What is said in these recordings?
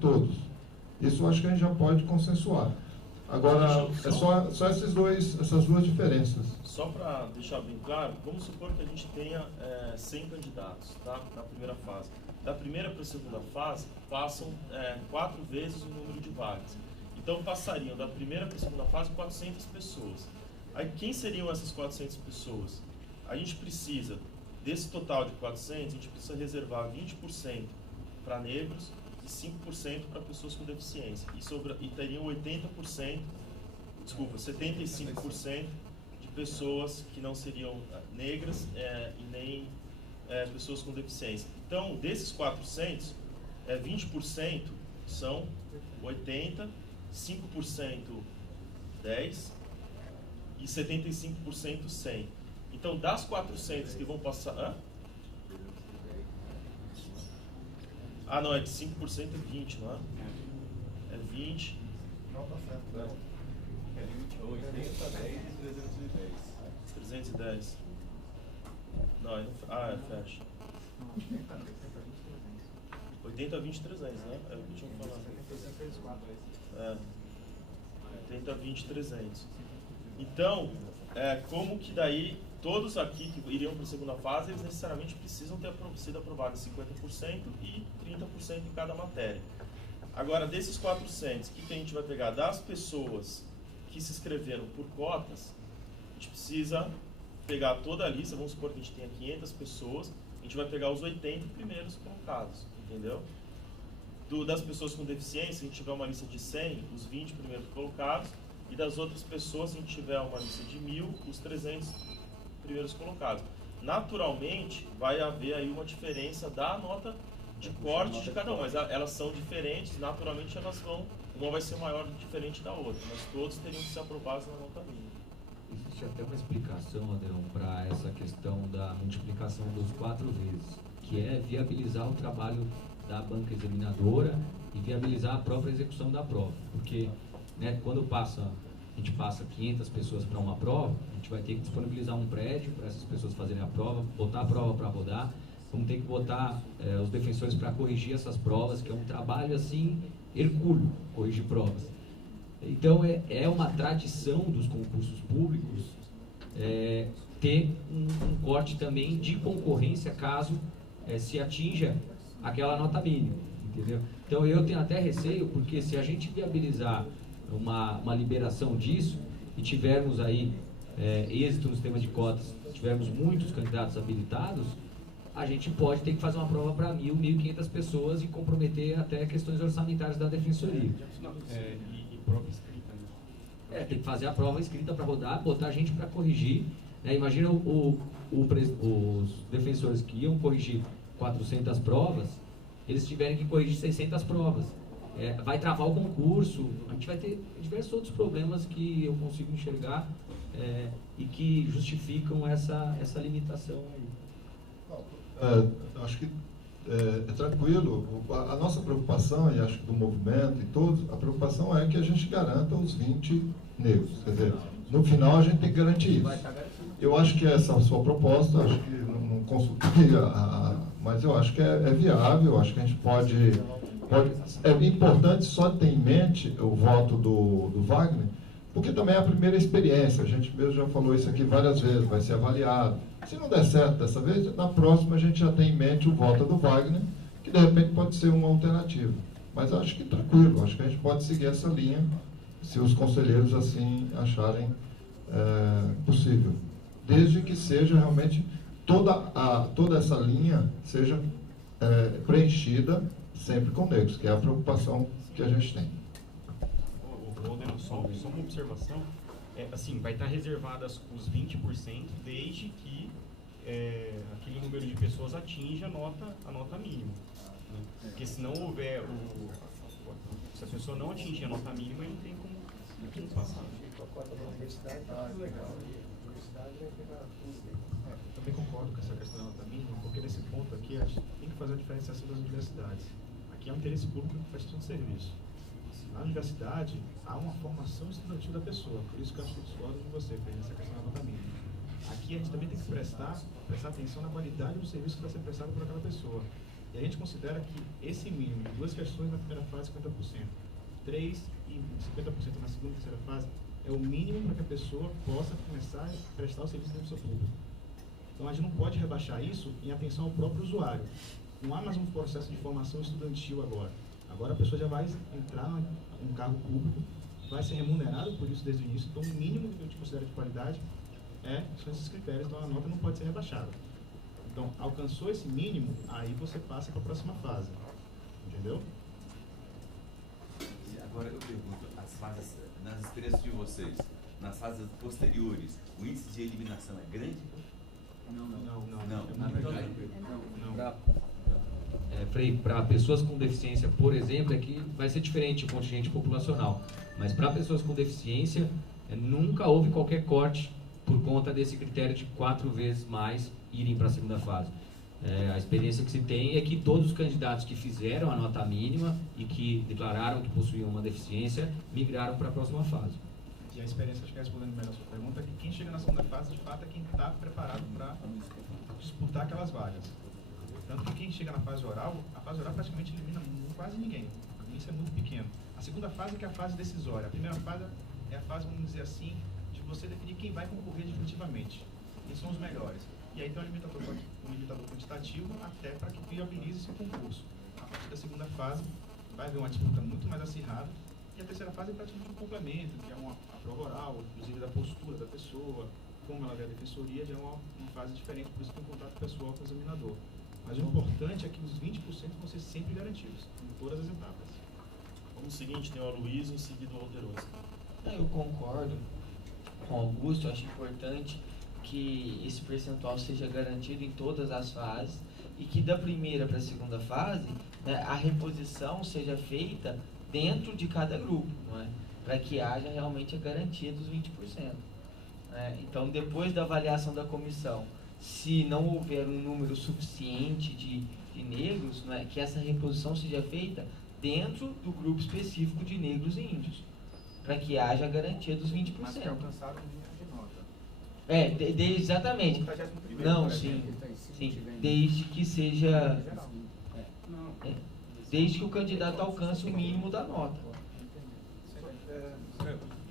todos. Isso eu acho que a gente já pode consensuar. Agora, é só essas duas diferenças. Só para deixar bem claro, vamos supor que a gente tenha 100 candidatos, tá? Na primeira fase. Da primeira para a segunda fase, passam 4 vezes o número de vagas. Então, passariam da primeira para a segunda fase 400 pessoas. Aí, quem seriam essas 400 pessoas? A gente precisa, desse total de 400, a gente precisa reservar 20% para negros e 5% para pessoas com deficiência. E teriam 80%, desculpa, 75% de pessoas que não seriam negras e nem pessoas com deficiência. Então, desses 400, 20% são 80%, 5% 10% e 75% 100. Então, das 400 que vão passar... Ah, não, é de 5% é 20, não é? É 20. Não, tá certo. Não. É 80, 10 e 310. 310. Não, fecha. 80, 20, 300, né? É o que tinha falado. 80, 20, 300. Então, como que daí todos aqui que iriam para a segunda fase, eles necessariamente precisam ter sido aprovados 50% e 30% em cada matéria. Agora, desses 400, o que a gente vai pegar? Das pessoas que se inscreveram por cotas, a gente precisa pegar toda a lista, vamos supor que a gente tenha 500 pessoas, a gente vai pegar os 80 primeiros colocados, entendeu? Das pessoas com deficiência, a gente tiver uma lista de 100, os 20 primeiros colocados, e das outras pessoas, se a gente tiver uma lista de 1000, os 300 primeiros colocados. Naturalmente, vai haver aí uma diferença da nota de corte de cada um, mas elas são diferentes, naturalmente elas vão, uma vai ser maior diferente da outra, mas todos teriam que ser aprovados na nota mínima. Existe até uma explicação, Adriano, para essa questão da multiplicação dos 4 vezes, que é viabilizar o trabalho da banca examinadora e viabilizar a própria execução da prova, porque quando a gente passa 500 pessoas para uma prova, a gente vai ter que disponibilizar um prédio para essas pessoas fazerem a prova, botar a prova para rodar, vamos ter que botar os defensores para corrigir essas provas, que é um trabalho assim hercúleo, corrigir provas. Então é uma tradição dos concursos públicos ter um corte também de concorrência caso se atinja aquela nota mínima, entendeu? Então eu tenho até receio, porque se a gente viabilizar uma liberação disso e tivermos aí êxito no sistema de cotas, tivermos muitos candidatos habilitados, a gente pode ter que fazer uma prova para 1.000, 1.500 pessoas e comprometer até questões orçamentárias da defensoria. E prova escrita, né? Tem que fazer a prova escrita para rodar, botar gente para corrigir. Imagina os defensores que iam corrigir 400 provas, eles tiverem que corrigir 600 provas. Vai travar o concurso, a gente vai ter diversos outros problemas que eu consigo enxergar e que justificam essa limitação aí. Acho que é tranquilo. A nossa preocupação, e acho que do movimento e todos, a preocupação é que a gente garanta os 20 negros. Quer dizer, no final a gente tem que garantir isso. Eu acho que essa sua proposta, acho que não consultei, mas eu acho que é viável, acho que a gente pode. É importante só ter em mente o voto do Wagner, porque também é a primeira experiência, a gente mesmo já falou isso aqui várias vezes, vai ser avaliado. Se não der certo dessa vez, na próxima a gente já tem em mente o voto do Wagner, que de repente pode ser uma alternativa. Mas acho que tranquilo, acho que a gente pode seguir essa linha, se os conselheiros assim acharem possível. Desde que seja realmente toda essa linha seja preenchida sempre com negros, que é a preocupação que a gente tem. Só uma observação, assim, vai estar reservadas os 20% desde que aquele número de pessoas atinja a nota mínima, né? Porque se não houver se a pessoa não atingir a nota mínima, não tem como passar. Eu também concordo com essa questão da nota mínima, porque nesse ponto aqui a gente tem que fazer a diferenciação das universidades. Aqui é um interesse público que prestação de serviço. Na universidade, há uma formação estudantil da pessoa, por isso que eu acho que eu discordo de você, nessa questão da nota mínima. Aqui a gente também tem que prestar atenção na qualidade do serviço que vai ser prestado por aquela pessoa. E E a gente considera que esse mínimo de 2 questões na primeira fase, 50%, 3 e 50% na segunda e terceira fase, é o mínimo para que a pessoa possa começar a prestar o serviço da pessoa pública. Então a gente não pode rebaixar isso em atenção ao próprio usuário. Não há mais um processo de formação estudantil agora. Agora a pessoa já vai entrar em um cargo público, vai ser remunerado por isso desde o início, então o mínimo que eu te considero de qualidade são esses critérios, então a nota não pode ser rebaixada. Então, alcançou esse mínimo, aí você passa para a próxima fase. Entendeu? Agora eu pergunto, as fases, nas experiências de vocês, nas fases posteriores, o índice de eliminação é grande? Não. Frei, para pessoas com deficiência, por exemplo, aqui vai ser diferente o contingente populacional, mas para pessoas com deficiência, nunca houve qualquer corte por conta desse critério de 4 vezes mais irem para a segunda fase. A experiência que se tem é que todos os candidatos que fizeram a nota mínima e que declararam que possuíam uma deficiência, migraram para a próxima fase. E a experiência, acho que respondendo melhor a sua pergunta, é que quem chega na segunda fase, de fato, é quem está preparado para disputar aquelas vagas. Tanto que quem chega na fase oral, a fase oral praticamente elimina quase ninguém. Isso é muito pequeno. A segunda fase é que é a fase decisória. A primeira fase é a fase, vamos dizer assim, de você definir quem vai concorrer definitivamente. Quem são os melhores. E aí tem um limitador quantitativo até para que viabilize esse concurso. A partir da segunda fase, vai haver uma disputa muito mais acirrada. E a terceira fase é praticamente um complemento, que é a prova oral, inclusive da postura da pessoa, como ela vê a defensoria, já é uma fase diferente, por isso tem um contato pessoal com o examinador. Mas o importante é que os 20% vão ser sempre garantidos, em todas as etapas. Vamos ao seguinte, tem o Aloysio, em seguida o Alteroso. Eu concordo com o Augusto, acho importante que esse percentual seja garantido em todas as fases e que da primeira para a segunda fase, né, a reposição seja feita dentro de cada grupo, não é? Para que haja realmente a garantia dos 20%. Né? Então, depois da avaliação da comissão, se não houver um número suficiente de negros, não é, que essa reposição seja feita dentro do grupo específico de negros e índios, para que haja a garantia dos 20%. Mas que alcançaram o mínimo de nota. Exatamente. Não, sim. Desde que seja... desde que o candidato alcance o mínimo da nota.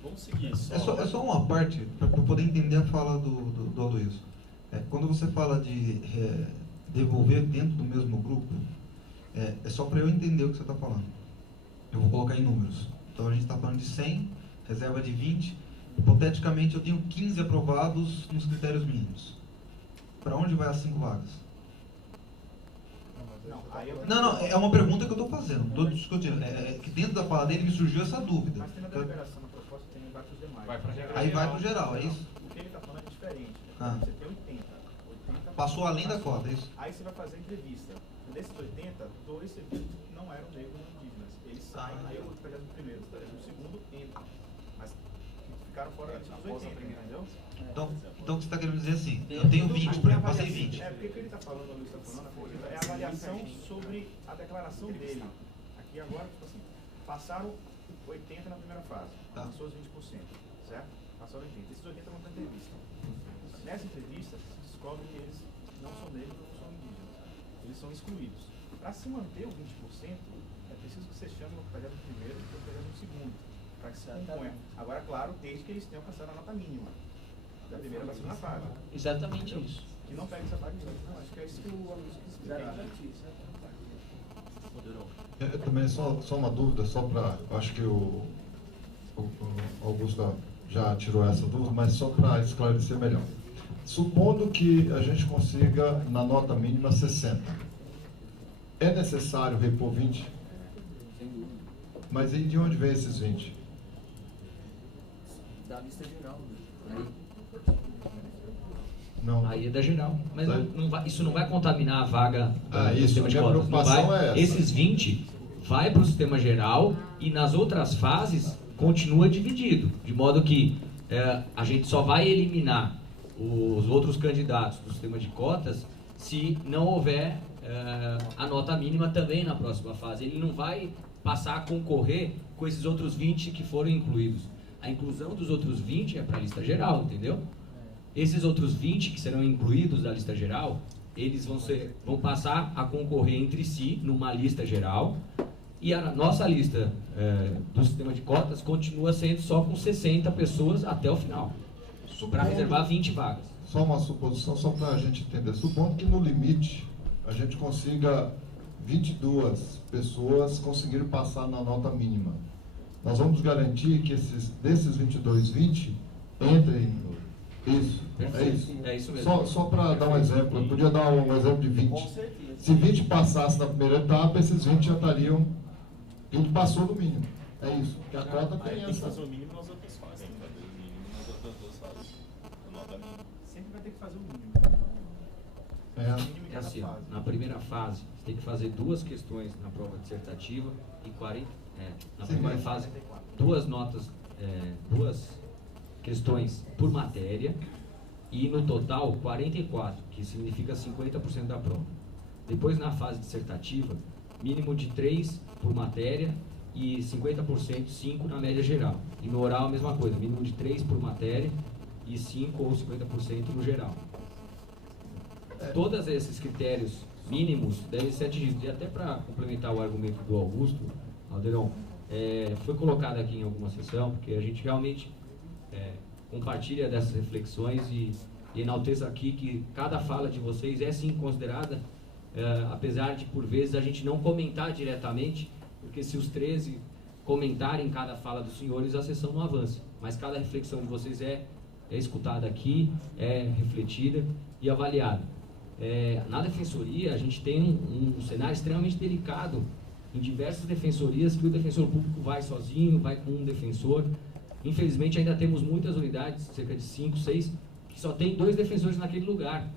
Vamos seguir. É só uma parte, para poder entender a fala do Aloysio. Quando você fala de devolver dentro do mesmo grupo, é só para eu entender o que você está falando. Eu vou colocar em números. Então a gente está falando de 100, reserva de 20. Hipoteticamente eu tenho 15 aprovados nos critérios mínimos. Para onde vai as 5 vagas? Não, é uma pergunta que eu estou fazendo, não estou discutindo. Que dentro da fala dele me surgiu essa dúvida. Mas tem na deliberação, na proposta tem vai para os demais. Aí vai para o geral, é isso? O que ele está falando é diferente. Ah. Você tem 80. Passou além da cota, é isso? Aí você vai fazer a entrevista. Desses 80, 2 não eram negros nem indígenas. Eles saem, aí eu vou pegar do primeiro, o segundo entra. Mas ficaram fora dos 80, entendeu? Então o que você está querendo dizer assim, eu tenho 20, por exemplo, passei 20. Porque o que ele está falando, o Luiz está falando, é a avaliação sobre a declaração dele. Aqui agora, tipo assim, passaram 80 na primeira fase, passou os 20%, certo? Passaram 80. Esses 80 vão para entrevista. Nessa entrevista, se descobre que eles não são negros, não são indígenas. Eles são excluídos. Para se manter o 20%, é preciso que você chame o projeto do primeiro e o projeto do segundo, para que se componha. Agora, claro, desde que eles tenham alcançado a nota mínima, da primeira para a segunda fase. Exatamente isso. Que não pega essa parte. Não, acho que é isso que o Augusto quis explicar. Também só uma dúvida, só para... Acho que o Augusto já tirou essa dúvida, mas só para esclarecer melhor. Supondo que a gente consiga, na nota mínima, 60. É necessário repor 20? Mas aí de onde vem esses 20? Da lista geral. Não. Aí é da geral. Mas isso não vai contaminar a vaga do isso, sistema de a minha cotas. preocupação é essa. Esses 20 vai para o sistema geral e nas outras fases continua dividido. De modo que a gente só vai eliminar os outros candidatos do sistema de cotas se não houver a nota mínima também na próxima fase. Ele não vai passar a concorrer com esses outros 20 que foram incluídos. A inclusão dos outros 20 é para a lista geral, entendeu? Esses outros 20 que serão incluídos da lista geral, eles vão passar a concorrer entre si numa lista geral, e a nossa lista do sistema de cotas continua sendo só com 60 pessoas até o final, para reservar 20 vagas. Só uma suposição, só para a gente entender. Supondo que no limite a gente consiga 22 pessoas conseguirem passar na nota mínima. Nós vamos garantir que desses 22, 20 entrem. Isso, é isso. É isso mesmo. Só para dar um exemplo, eu podia dar um exemplo de 20. Com certeza. Se 20 passasse na primeira etapa, esses 20 já estariam. 20 passou no mínimo. É isso. Porque a cota tem Tem que essa. fazer o mínimo nas outras fases. Tem que fazer o mínimo nas outras duas fases. A nota mínima. Sempre vai ter que fazer o mínimo. É. É assim, ó, na primeira fase, você tem que fazer 2 questões na prova dissertativa e 40. Na Sim, primeira mas- fase, 2 notas, 2 questões por matéria e no total 44, que significa 50% da prova. Depois, na fase dissertativa, mínimo de 3 por matéria e 50%, 5 na média geral. E no oral a mesma coisa, mínimo de 3 por matéria e 5 ou 50% no geral. Todos esses critérios mínimos devem ser atingidos. E até para complementar o argumento do Augusto, Alderão, foi colocado aqui em alguma sessão, porque a gente realmente compartilha dessas reflexões e enalteço aqui que cada fala de vocês é sim considerada, apesar de por vezes a gente não comentar diretamente, porque se os 13 comentarem cada fala dos senhores, a sessão não avança. Mas cada reflexão de vocês é escutada aqui, é refletida e avaliada. Na defensoria, a gente tem um cenário extremamente delicado em diversas defensorias, que o defensor público vai sozinho, vai com um defensor. Infelizmente, ainda temos muitas unidades, cerca de 5, 6, que só tem 2 defensores naquele lugar.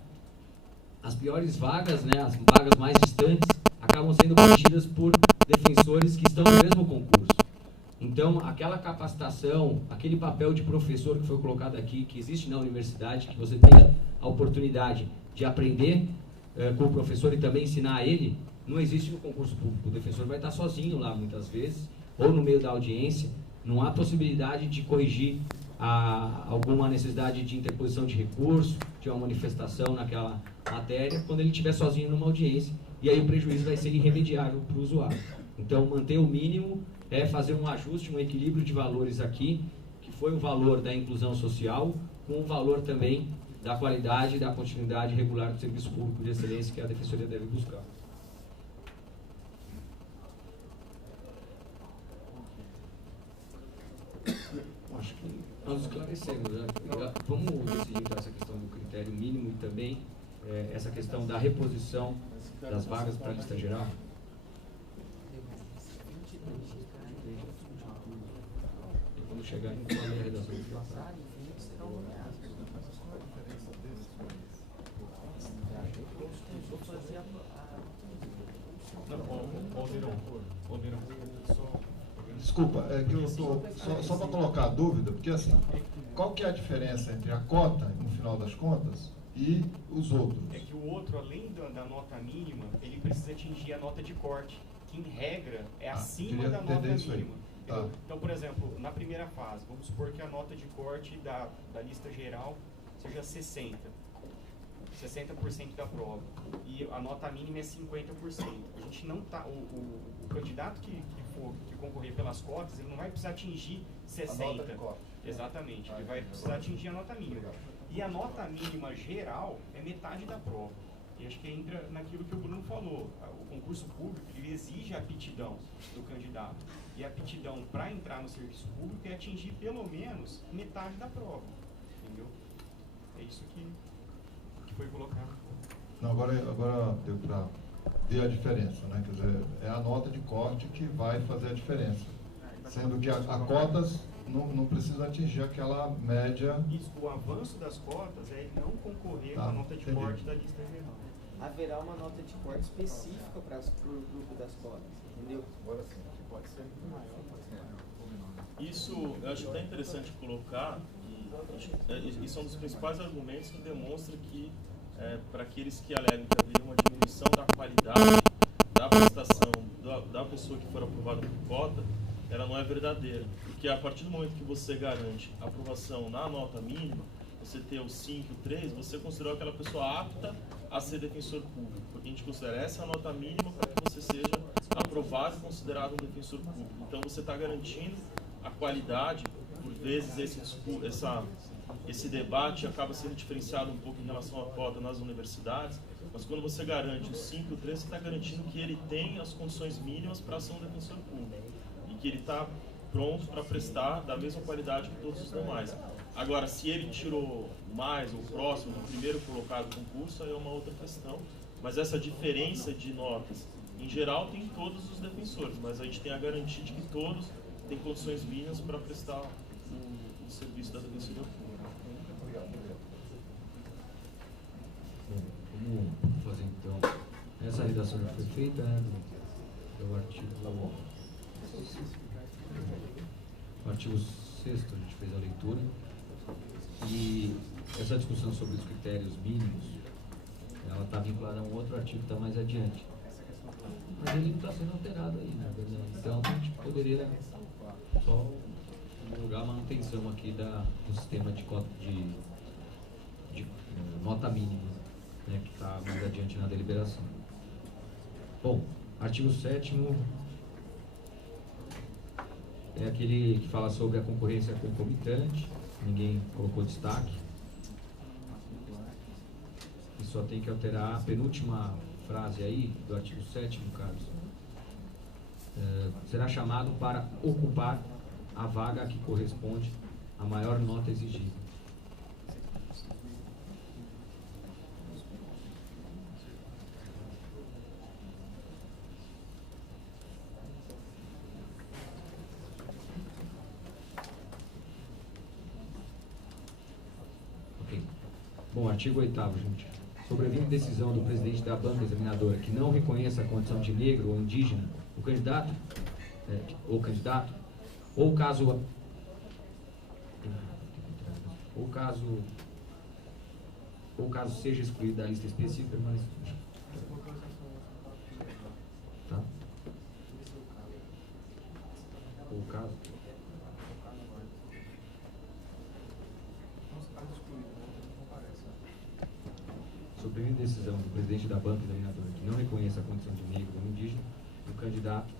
As piores vagas, né, as vagas mais distantes, acabam sendo preenchidas por defensores que estão no mesmo concurso. Então, aquela capacitação, aquele papel de professor que foi colocado aqui, que existe na universidade, que você tem a oportunidade de aprender com o professor e também ensinar a ele, não existe no concurso público. O defensor vai estar sozinho lá muitas vezes, ou no meio da audiência. Não há possibilidade de corrigir alguma necessidade de interposição de recurso, de uma manifestação naquela matéria, quando ele estiver sozinho numa audiência, e aí o prejuízo vai ser irremediável para o usuário. Então, manter o mínimo é fazer um ajuste, um equilíbrio de valores aqui, que foi o valor da inclusão social, com o valor também da qualidade e da continuidade regular do serviço público de excelência que a Defensoria deve buscar. Acho que nós esclarecemos, né? Vamos decidir então essa questão do critério mínimo e também essa questão da reposição das vagas para a lista geral. E quando chegar em qual é a redação do tratado. Desculpa, é que eu estou só para colocar a dúvida, porque assim, qual que é a diferença entre a cota, no final das contas, e os outros? É que o outro, além da nota mínima, ele precisa atingir a nota de corte, que em regra é acima da nota mínima. Tá. Então, por exemplo, na primeira fase, vamos supor que a nota de corte da lista geral seja 60% da prova, e a nota mínima é 50%. A gente não tá, o candidato que concorrer pelas cotas, ele não vai precisar atingir 60%. A nota de corte. Exatamente, ele vai precisar atingir a nota mínima. E a nota mínima geral é metade da prova. E acho que entra naquilo que o Bruno falou. O concurso público, ele exige a aptidão do candidato. E a aptidão para entrar no serviço público é atingir pelo menos metade da prova. Entendeu? É isso que foi colocado. Não, agora deu para ver a diferença, né? Quer dizer, é a nota de corte que vai fazer a diferença. Sendo que a cotas não precisa atingir aquela média. Isso, o avanço das cotas é não concorrer com Tá, a nota de entendi. corte da lista geral. Haverá uma nota de corte específica para o grupo das cotas, entendeu? Agora sim, que pode ser maior, pode ser menor. Isso eu acho até interessante colocar, e são um dos principais argumentos que demonstram que, para aqueles que alegam que haveria uma diminuição da qualidade da prestação da pessoa que for aprovada por cota, ela não é verdadeira. Porque a partir do momento que você garante a aprovação na nota mínima, você ter o 5 e o 3, você considerou aquela pessoa apta a ser defensor público, porque a gente considera essa a nota mínima para que você seja aprovado e considerado um defensor público. Então você está garantindo a qualidade. Por vezes esse debate acaba sendo diferenciado um pouco em relação à cota nas universidades, mas quando você garante o 5 e o 3, você está garantindo que ele tem as condições mínimas para ser um defensor público e que ele está pronto para prestar da mesma qualidade que todos os demais. Agora, se ele tirou mais ou próximo do primeiro colocado do concurso, aí é uma outra questão, mas essa diferença de notas, em geral, tem todos os defensores, mas a gente tem a garantia de que todos têm condições mínimas para prestar o serviço da defensoria pública. Vamos fazer então. Essa redação já foi feita, né? Do artigo. O artigo 6º a gente fez a leitura. E essa discussão sobre os critérios mínimos, ela está vinculada a um outro artigo que está mais adiante. Mas ele não está sendo alterado aí, né? Então a gente poderia só julgar a manutenção aqui do sistema de nota mínima, né, que está mais adiante na deliberação. Bom, artigo 7º é aquele que fala sobre a concorrência concomitante, ninguém colocou destaque. E só tem que alterar a penúltima frase aí do artigo 7º, Carlos. Será chamado para ocupar a vaga que corresponde à maior nota exigida. Ok. Bom, artigo 8º, gente. Sobrevindo decisão do presidente da banca examinadora que não reconheça a condição de negro ou indígena, o candidato, ou caso seja excluído da lista específica, mas tá? Ou caso sobrevindo decisão do presidente da banca examinadora que não reconheça a condição de negro ou indígena, o candidato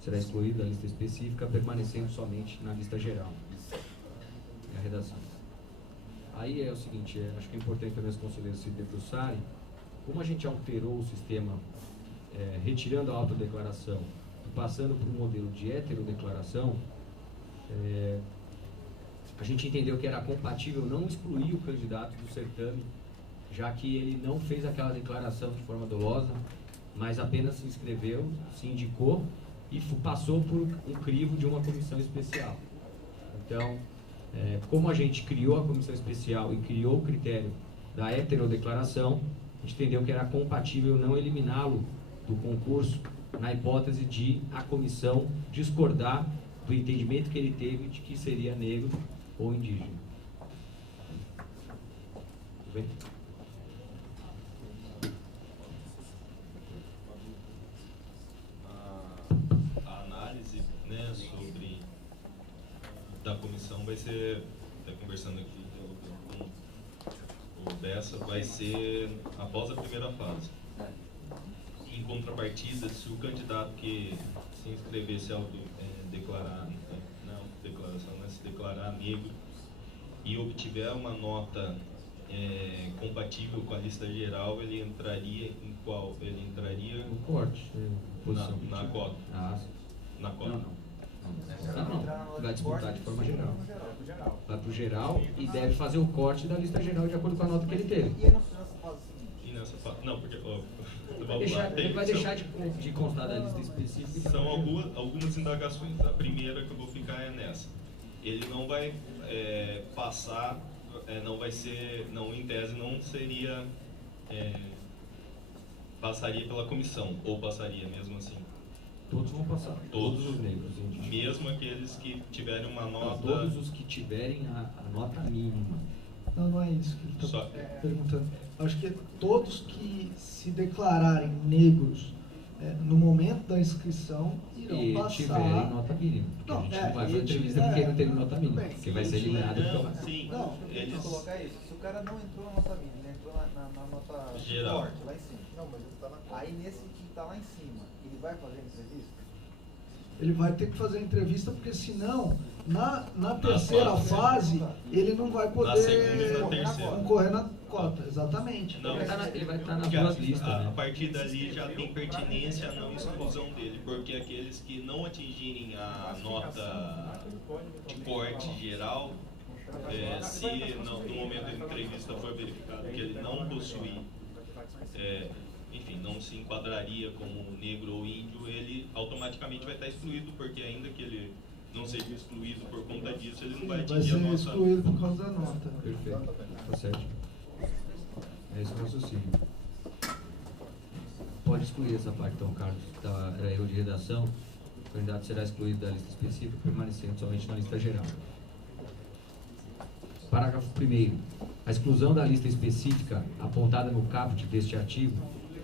será excluído da lista específica, permanecendo somente na lista geral. É a redação. Aí é o seguinte, acho que é importante também os conselheiros se debruçarem. Como a gente alterou o sistema, retirando a autodeclaração e passando para um modelo de heterodeclaração, a gente entendeu que era compatível não excluir o candidato do certame, já que ele não fez aquela declaração de forma dolosa, mas apenas se inscreveu, se indicou e passou por um crivo de uma comissão especial. Então, como a gente criou a comissão especial e criou o critério da heterodeclaração, a gente entendeu que era compatível não eliminá-lo do concurso na hipótese de a comissão discordar do entendimento que ele teve de que seria negro ou indígena. Tudo bem? A análise, né, sobre da comissão vai ser, conversando aqui com o Bessa, vai ser após a primeira fase. Em contrapartida, se o candidato que se inscrever se declarar, se declarar negro e obtiver uma nota compatível com a lista geral, ele entraria em qual? Ele entraria no corte, na cota. Na cota. Não. Vai disputar de forma geral. Vai para o geral e deve fazer o corte da lista geral de acordo com a nota que ele teve. E nessa fase? Não, porque ele vai deixar de constar da lista específica. São algumas indagações. A primeira que eu vou ficar é nessa. Ele não vai passar, não vai ser, não, em tese não seria, passaria pela comissão, ou passaria mesmo assim? Todos vão passar. Todos os negros indígenas. Mesmo aqueles que tiverem uma nota... Todos os que tiverem a nota mínima. Não é isso que ele está perguntando. Acho que todos que se declararem negros no momento da inscrição, irão e passar... tiverem nota mínima. Não, a gente não vai fazer e entrevista porque não teve nota mínima, porque vai ser eliminado. Sim, Não, eles... vou colocar isso. Se o cara não entrou na nota mínima, ele entrou na nota Geral. forte, lá em cima. Não, mas ele tá na... Aí nesse que tá lá em cima, ele vai fazer entrevista? Ele vai ter que fazer a entrevista, porque senão, na terceira fase, ele não vai Na segunda e poder na terceira. concorrer na cota. Exatamente. Não, Ele vai estar nas porque duas listas, a né? partir dali já tem pertinência a não exclusão dele, porque aqueles que não atingirem a nota de corte geral, se no momento da entrevista for verificado que ele não possui, enfim, não se enquadraria como negro ou índio, ele automaticamente vai estar excluído, porque ainda que ele não seja excluído por conta disso, ele não vai Vai atingir a ser nota. excluído por causa da nota. Perfeito. Tá certo. É esse o raciocínio. Pode excluir essa parte, então, Carlos. Era erro de redação. O candidato será excluído da lista específica, permanecendo somente na lista geral. Parágrafo 1º. A exclusão da lista específica apontada no caput deste artigo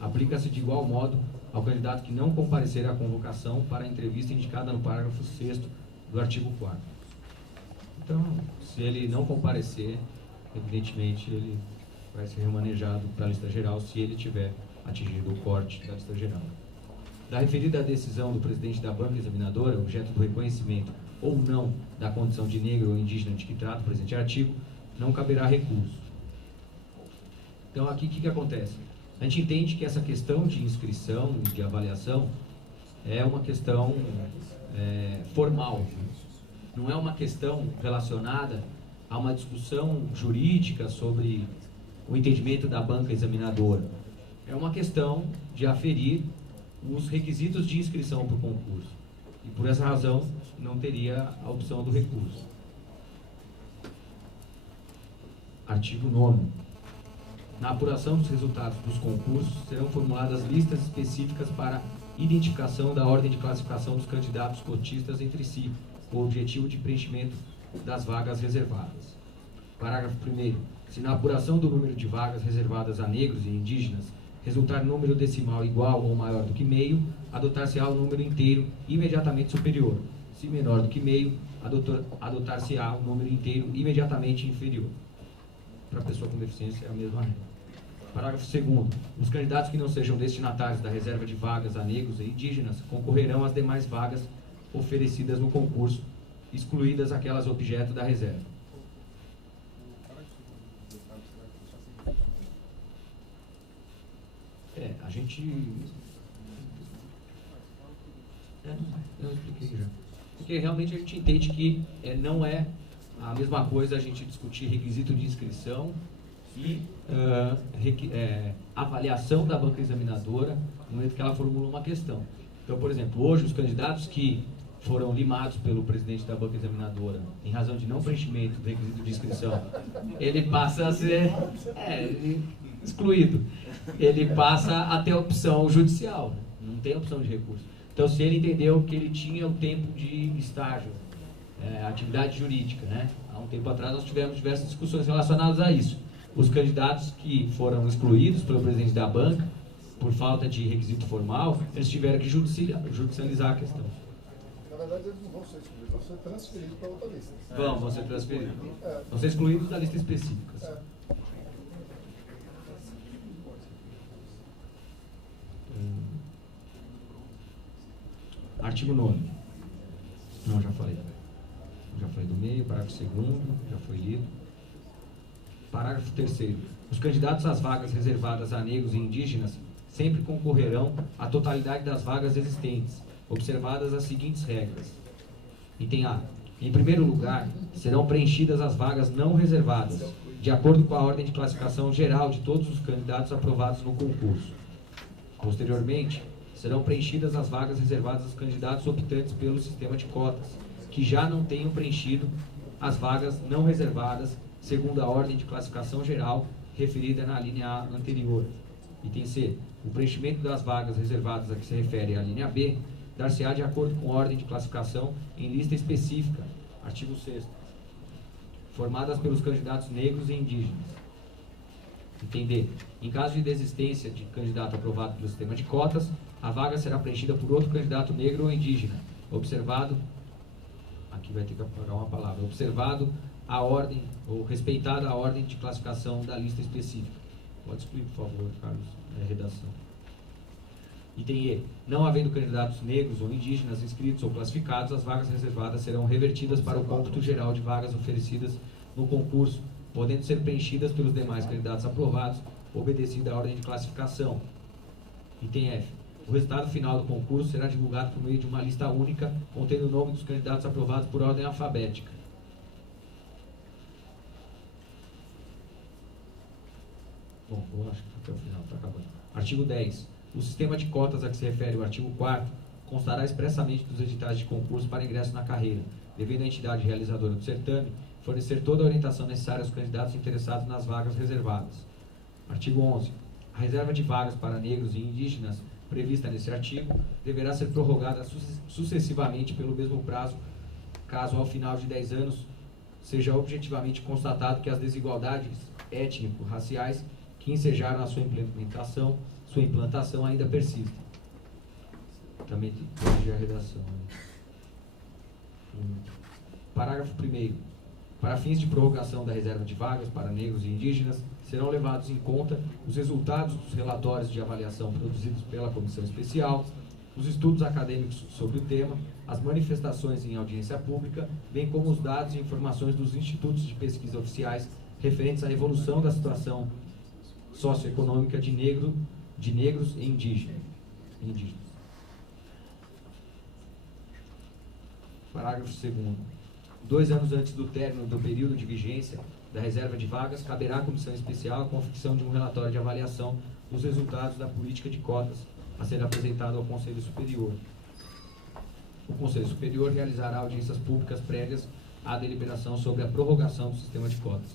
aplica-se de igual modo ao candidato que não comparecer à convocação para a entrevista indicada no parágrafo 6º do artigo 4º. Então, se ele não comparecer, evidentemente ele vai ser remanejado para a lista geral se ele tiver atingido o corte da lista geral. Da referida decisão do presidente da banca examinadora, objeto do reconhecimento ou não da condição de negro ou indígena de que trata o presente artigo, não caberá recurso. Então, aqui o que acontece? A gente entende que essa questão de inscrição e de avaliação é uma questão formal, não é uma questão relacionada a uma discussão jurídica sobre o entendimento da banca examinadora. É uma questão de aferir os requisitos de inscrição para o concurso. E por essa razão não teria a opção do recurso. Artigo 9º. Na apuração dos resultados dos concursos, serão formuladas listas específicas para identificação da ordem de classificação dos candidatos cotistas entre si, com o objetivo de preenchimento das vagas reservadas. Parágrafo 1º. Se na apuração do número de vagas reservadas a negros e indígenas resultar número decimal igual ou maior do que meio, adotar-se-á o número inteiro imediatamente superior. Se menor do que meio, adotar-se-á o número inteiro imediatamente inferior. Para a pessoa com deficiência é a mesma regra. Parágrafo 2º. Os candidatos que não sejam destinatários da reserva de vagas a negros e indígenas concorrerão às demais vagas oferecidas no concurso, excluídas aquelas objeto da reserva. A gente... eu expliquei já. Porque realmente a gente entende que não é a mesma coisa a gente discutir requisito de inscrição e avaliação da banca examinadora no momento que ela formula uma questão. Então, por exemplo, hoje os candidatos que foram limados pelo presidente da banca examinadora em razão de não preenchimento do requisito de inscrição, ele passa a ser excluído. Ele passa a ter opção judicial, não tem opção de recurso. Então, se ele entendeu que ele tinha o tempo de estágio, atividade jurídica, né? Há um tempo atrás nós tivemos diversas discussões relacionadas a isso. Os candidatos que foram excluídos pelo presidente da banca, por falta de requisito formal, eles tiveram que judicializar a questão. Na verdade, eles não vão ser excluídos, vão ser transferidos para outra lista. Vão ser transferidos. Vão ser excluídos da lista específica. Artigo 9º. Não, já falei. Já falei do meio, parágrafo 2º, já foi lido. Parágrafo 3º. Os candidatos às vagas reservadas a negros e indígenas sempre concorrerão à totalidade das vagas existentes, observadas as seguintes regras. Item A. Em primeiro lugar, serão preenchidas as vagas não reservadas, de acordo com a ordem de classificação geral de todos os candidatos aprovados no concurso. Posteriormente, serão preenchidas as vagas reservadas aos candidatos optantes pelo sistema de cotas, que já não tenham preenchido as vagas não reservadas segundo a ordem de classificação geral referida na linha A anterior. Item C. O preenchimento das vagas reservadas a que se refere a linha B dar-se-á de acordo com a ordem de classificação em lista específica, artigo 6º, formadas pelos candidatos negros e indígenas. Item D. Em caso de desistência de candidato aprovado pelo sistema de cotas, a vaga será preenchida por outro candidato negro ou indígena, observado, aqui vai ter que apagar uma palavra, observado a ordem, ou respeitada a ordem de classificação da lista específica. Pode excluir, por favor, Carlos, redação. Item E. Não havendo candidatos negros ou indígenas inscritos ou classificados, as vagas reservadas serão revertidas para o cômputo geral de vagas oferecidas no concurso, podendo ser preenchidas pelos demais candidatos aprovados, obedecida a ordem de classificação. Item F. O resultado final do concurso será divulgado por meio de uma lista única, contendo o nome dos candidatos aprovados por ordem alfabética. Bom, eu acho que até o final está acabando. Artigo 10. O sistema de cotas a que se refere o artigo 4º constará expressamente dos editais de concurso para ingresso na carreira, devendo a entidade realizadora do certame fornecer toda a orientação necessária aos candidatos interessados nas vagas reservadas. Artigo 11. A reserva de vagas para negros e indígenas prevista nesse artigo deverá ser prorrogada sucessivamente pelo mesmo prazo, caso ao final de 10 anos seja objetivamente constatado que as desigualdades étnico-raciais que ensejaram a sua implantação ainda persistem. Também tem que corrigir a redação. Parágrafo 1º. Para fins de prorrogação da reserva de vagas para negros e indígenas, serão levados em conta os resultados dos relatórios de avaliação produzidos pela Comissão Especial, os estudos acadêmicos sobre o tema, as manifestações em audiência pública, bem como os dados e informações dos institutos de pesquisa oficiais referentes à evolução da situação socioeconômica de negros e indígenas. Parágrafo 2º. 2 anos antes do término do período de vigência da reserva de vagas, caberá à Comissão Especial a confecção de um relatório de avaliação dos resultados da política de cotas a ser apresentado ao Conselho Superior. O Conselho Superior realizará audiências públicas prévias à deliberação sobre a prorrogação do sistema de cotas.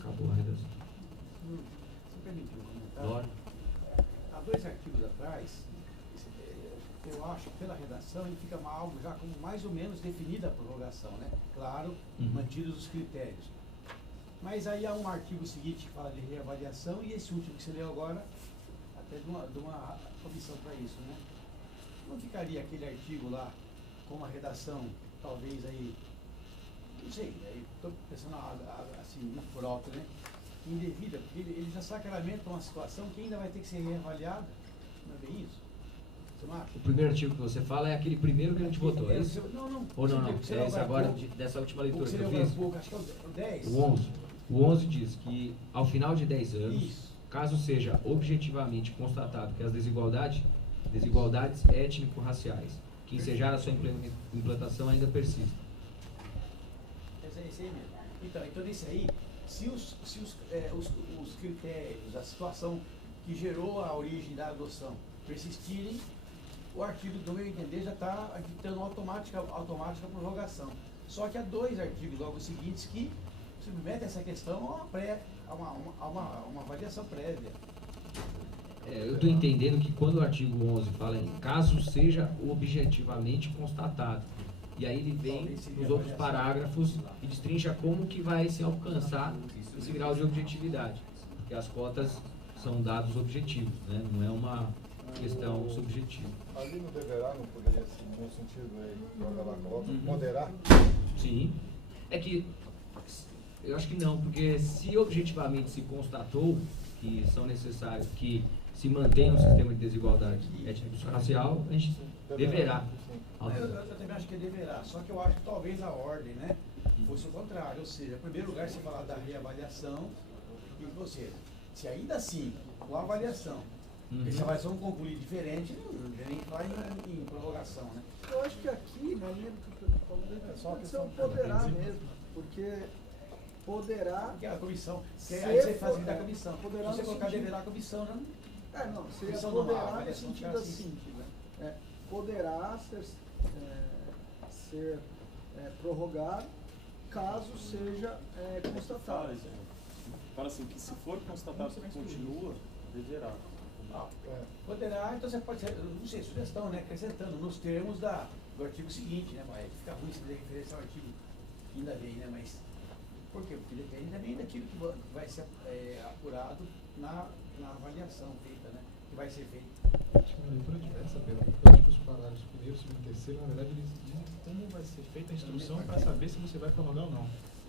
Acabou a redação. Você permite um comentário? Há 2 artigos atrás, eu acho que pela redação ele fica algo já como mais ou menos definida a prorrogação, né? Claro, mantidos os critérios. Mas aí há um artigo seguinte que fala de reavaliação e esse último que você leu agora, até de uma comissão para isso, né? Não ficaria aquele artigo lá com uma redação, talvez aí, não sei, estou pensando assim, muito por alto, né? Indevida, porque ele já sacramenta uma situação que ainda vai ter que ser reavaliada, não é bem isso? O primeiro artigo que você fala é aquele primeiro que a gente votou, é isso? Não. Ou não? É esse agora, dessa última leitura que eu fiz? Acho que é o 10. O 11 diz que, ao final de 10 anos, caso seja objetivamente constatado que as desigualdades étnico-raciais que ensejaram a sua implantação ainda persistem. Esse aí mesmo. Então nesse aí, se os critérios, a situação que gerou a origem da adoção persistirem, o artigo, do meu entender, já está dando automática prorrogação. Só que há 2 artigos logo seguintes que submetem essa questão a uma avaliação prévia. Eu estou entendendo que quando o artigo 11 fala em caso seja objetivamente constatado, e aí ele vem nos outros parágrafos e destrincha como que vai se alcançar esse grau de objetividade, porque as cotas são dados objetivos, né? Não é uma questão subjetiva. Ali não deverá, não poderia ser no sentido aí, joga lá, coloca, moderar? Sim. É que eu acho que não, porque se objetivamente se constatou que são necessários que se mantenha um sistema de desigualdade étnico-racial, a gente deverá. Eu também acho que deverá, só que eu acho que talvez a ordem, né, fosse o contrário, ou seja, em primeiro lugar você falar da reavaliação e você, se ainda assim, com a avaliação, se a avaliação concluir diferente, não nem falar em prorrogação, né? Eu acho que aqui, na linha do que eu estou falando, pode ser um poderá mesmo, porque poderá... Porque a comissão, aí você faz da comissão, poderá você colocar deverá a comissão, né? Não, seria poderá no sentido assim, poderá ser prorrogado caso seja constatado. Fala assim, que se for constatado que continua, deverá. Poderá, então você pode ser, não sei, sugestão, né? Acrescentando nos termos do artigo seguinte, né? Vai ficar ruim se der referência ao artigo que ainda vem, né? Mas por quê? Porque depende também daquilo que vai ser apurado na avaliação feita, né? Que vai ser feita. Acho que uma leitura diversa, Pedro, porque eu acho que os parágrafos primeiro, segundo e terceiro, na verdade, eles dizem como vai ser feita a instrução para saber se você vai prorrogar ou não.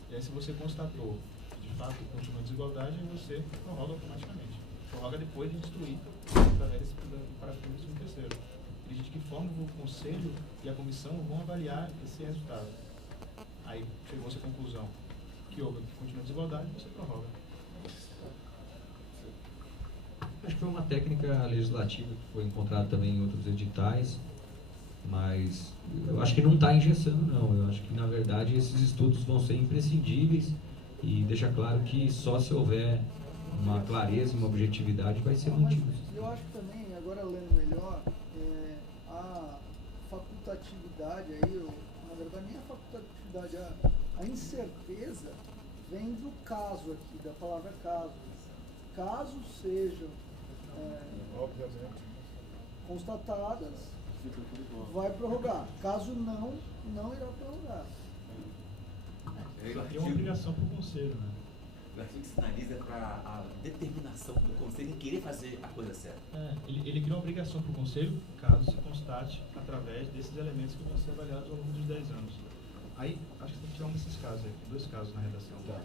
E aí, se você constatou que de fato continua a desigualdade, você prorroga automaticamente. Prorroga depois de instruir através do parágrafo primeiro, segundo e terceiro. E de que forma o conselho e a comissão vão avaliar esse resultado. Aí chegou essa conclusão que continua a desigualdade, você prorroga. Acho que foi uma técnica legislativa que foi encontrada também em outros editais, mas eu acho que não está engessando, não. Eu acho que, na verdade, esses estudos vão ser imprescindíveis e deixa claro que só se houver uma clareza e uma objetividade vai ser mantido. Eu acho que também, agora lendo melhor, a facultatividade aí, na verdade nem a facultatividade, a incerteza vem do caso aqui, da palavra caso. Caso sejam constatadas, vai prorrogar. Caso não, não irá prorrogar. Só tem uma obrigação para o conselho, né? O artigo sinaliza para a determinação do conselho em querer fazer a coisa certa. Ele cria uma obrigação para o conselho, caso se constate através desses elementos que vão ser avaliados ao longo dos 10 anos. Aí, acho que tem que tirar um desses casos aí, tem 2 casos na redação. Tá.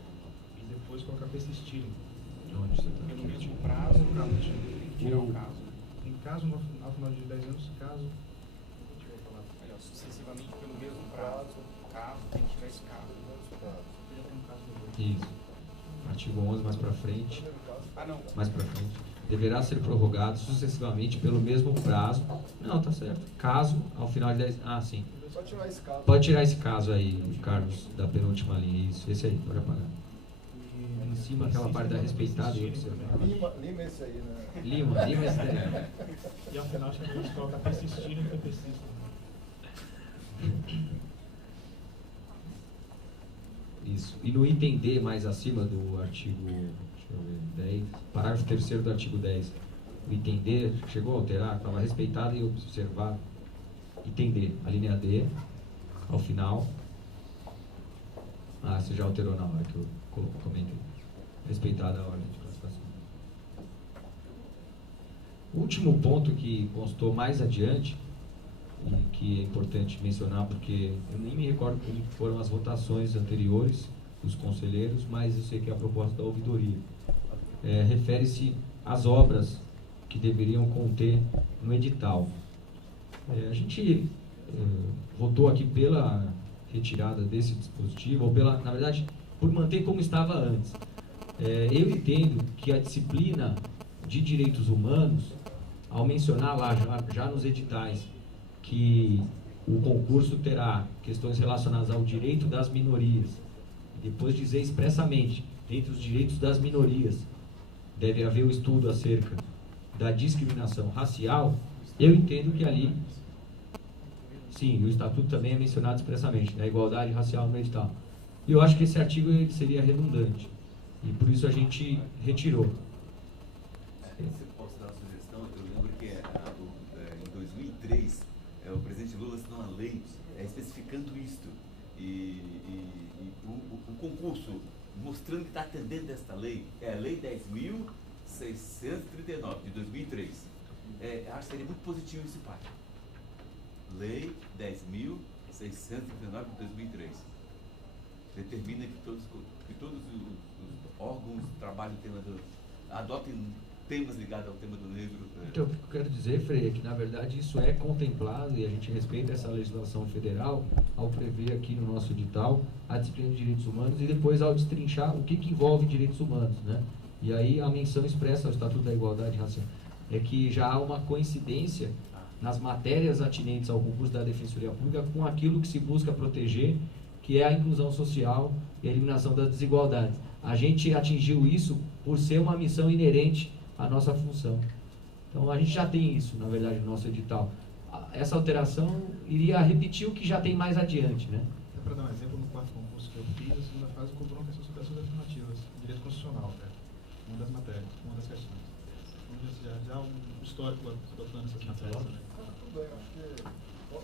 E depois colocar persistirem. Onde você está? Pelo mesmo prazo, tirar o caso. Em caso, ao final de 10 anos, caso. Deixa eu falar. Olha, sucessivamente pelo mesmo prazo, caso, tem que tirar esse caso. Já tem um caso do Isso. Artigo 11, mais para frente. Ah, não. Mais para frente. Deverá ser prorrogado sucessivamente pelo mesmo prazo. Não, tá certo. Caso, ao final de 10... Ah, sim. Só tirar esse caso. Pode tirar esse caso aí, Carlos, da penúltima linha. Isso, esse aí, pode apagar. Em cima, aquela parte da respeitada e observada. Lima esse aí, né? Lima esse daí. E ao final, acho que a gente coloca persistirem que persistem. Isso. E no item D, mais acima do artigo, deixa eu ver, 10, parágrafo 3º do artigo 10, o item D chegou a alterar, estava respeitado e observado. Item D, a linha D, ao final. Ah, você já alterou na hora que eu comentei. Respeitada a ordem de classificação. O último ponto que constou mais adiante, e que é importante mencionar, porque eu nem me recordo como foram as votações anteriores dos conselheiros, mas eu sei que é a proposta da ouvidoria. Refere-se às obras que deveriam conter no edital. A gente votou aqui pela retirada desse dispositivo, ou pela, na verdade, por manter como estava antes. Eu entendo que a disciplina de direitos humanos, ao mencionar lá já nos editais que o concurso terá questões relacionadas ao direito das minorias, e depois dizer expressamente, dentre os direitos das minorias, deve haver um estudo acerca da discriminação racial, eu entendo que ali, sim, o estatuto também é mencionado expressamente, da igualdade racial no edital. E eu acho que esse artigo ele seria redundante, e por isso a gente retirou. Se eu posso dar uma sugestão, eu lembro que em 2003, o presidente Lula assinou uma lei especificando isto. E o concurso, mostrando que está atendendo esta lei, é a Lei 10.639, de 2003. Acho que seria muito positivo esse parte. Lei 10.639, de 2003. Determina que todos os órgãos de trabalho adotem temas ligados ao tema do negro. Então, o que eu quero dizer, Frei, é que na verdade isso é contemplado e a gente respeita essa legislação federal ao prever aqui no nosso edital a disciplina de direitos humanos e depois ao destrinchar o que envolve direitos humanos, né? E aí a menção expressa ao Estatuto da Igualdade Racial é que já há uma coincidência nas matérias atinentes ao concurso da Defensoria Pública com aquilo que se busca proteger, que é a inclusão social e a eliminação das desigualdades. A gente atingiu isso por ser uma missão inerente à nossa função. Então a gente já tem isso, na verdade, no nosso edital. Essa alteração iria repetir o que já tem mais adiante, né? Para dar um exemplo, no quarto concurso que eu fiz, a segunda fase cobrou uma questão sobre ações alternativas, direito constitucional, né? Uma das matérias, uma das questões. Então já há um histórico adotando essas matérias. Tudo bem, acho que por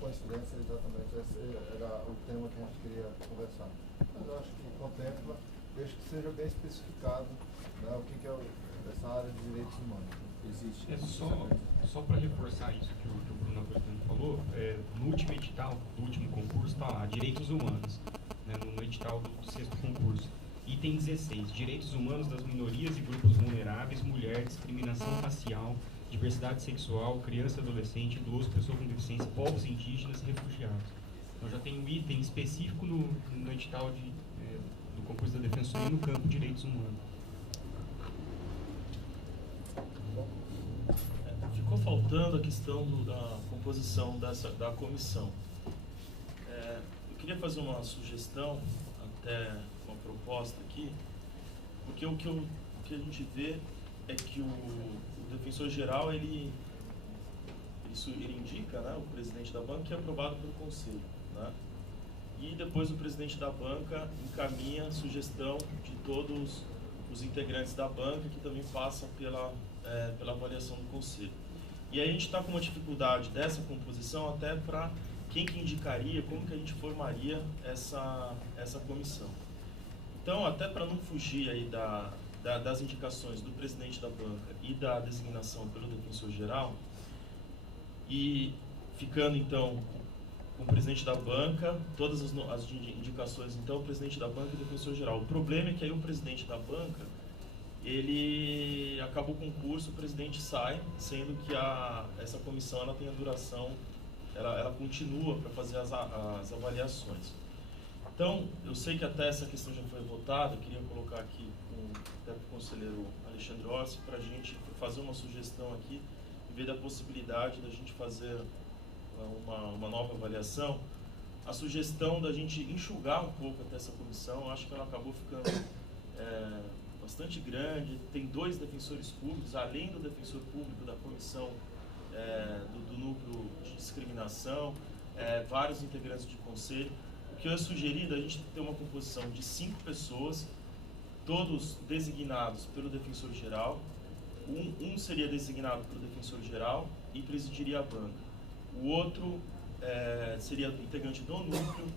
coincidência exatamente esse era o tema que a gente queria conversar. Mas eu acho que contempla, desde que seja bem especificado, né, o que é o essa área de direitos humanos. Existe. Só para reforçar isso que o Bruno Albertano falou, no último edital, do último concurso, está lá, direitos humanos, né, no edital do sexto concurso. Item 16, direitos humanos das minorias e grupos vulneráveis, mulher, discriminação racial, diversidade sexual, criança, adolescente, idoso, pessoa com deficiência, povos indígenas e refugiados. Então já tem um item específico no edital do concurso da Defensoria no campo de direitos humanos. Ficou faltando a questão da composição da comissão. Eu queria fazer uma sugestão, até uma proposta aqui, porque o que a gente vê é que o defensor geral ele indica, né, o presidente da banca, que é aprovado pelo conselho, né? E depois o presidente da banca encaminha a sugestão de todos os integrantes da banca, que também passam pela avaliação do conselho. E aí a gente está com uma dificuldade dessa composição até para quem que indicaria, como que a gente formaria essa comissão. Então, até para não fugir aí das indicações do presidente da banca e da designação pelo defensor geral, e ficando então com o presidente da banca, todas as indicações, então, o presidente da banca e o defensor geral. O problema é que aí o presidente da banca, ele acabou o concurso, o presidente sai, sendo que essa comissão ela tem a duração, ela continua para fazer as avaliações. Então, eu sei que até essa questão já foi votada, eu queria colocar aqui até para o conselheiro Alexandre Orsi, para a gente fazer uma sugestão aqui, em vez da possibilidade da gente fazer uma nova avaliação, a sugestão da gente enxugar um pouco até essa comissão. Eu acho que ela acabou ficando bastante grande, tem 2 defensores públicos, além do defensor público da comissão do núcleo de discriminação, vários integrantes de conselho. O que eu ia sugerir da gente ter uma composição de 5 pessoas, todos designados pelo defensor geral. Um seria designado pelo defensor geral e presidiria a banca. O outro seria integrante do núcleo